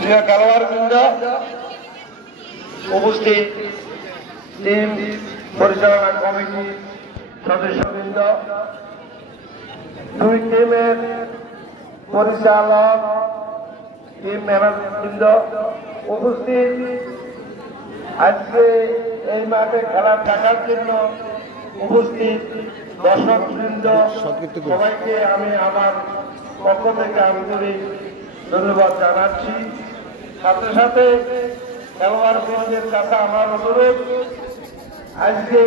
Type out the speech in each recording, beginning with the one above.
প্রিয় খেলোয়াড়বৃন্দ, উপস্থিত টিম পরিচালনা কমিটি সদস্যবৃন্দ, দুই টিমের পরিচালক, টিম ম্যানেজবৃন্দ, উপস্থিত আজকে এই মাঠে খেলা দেখার জন্য উপস্থিত দর্শকবৃন্দ, সবাইকে আমি আমার পক্ষ থেকে আন্তরিক ধন্যবাদ জানাচ্ছি। সাথে সাথে খেলোয়াড়বৃন্দের কাছে আমার অনুরোধ, আজকে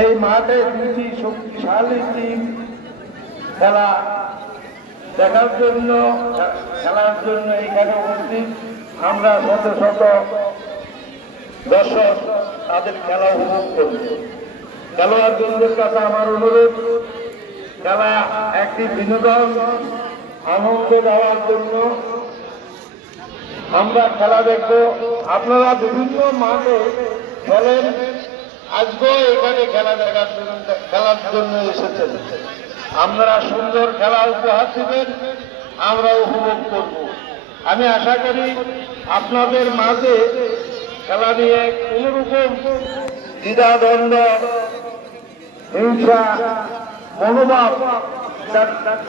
এই মাঠে দুটি শক্তিশালী টিম খেলা দেখার জন্য খেলার জন্য এখানে উপস্থিত। আমরা শত শত দর্শক তাদের খেলা উপভোগ করব। খেলোয়াড়বৃন্দের কাছে আমার অনুরোধ, খেলা একটি বিনোদন, আনন্দ দেওয়ার জন্য আমরা খেলা দেখব। আপনারা বিভিন্ন মাঠে খেলেন, আজকেও এখানে খেলা দেখার জন্য খেলার জন্য এসেছেন। আপনারা সুন্দর খেলা উপহার দিবেন, আমরা উপভোগ করব। আমি আশা করি আপনাদের মাঝে খেলা নিয়ে কোনোরকম দ্বিধাদ্বন্দ্ব, হিংসা মনোভাব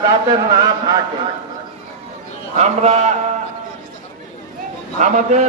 যাতে না থাকে। আমরা আমাদের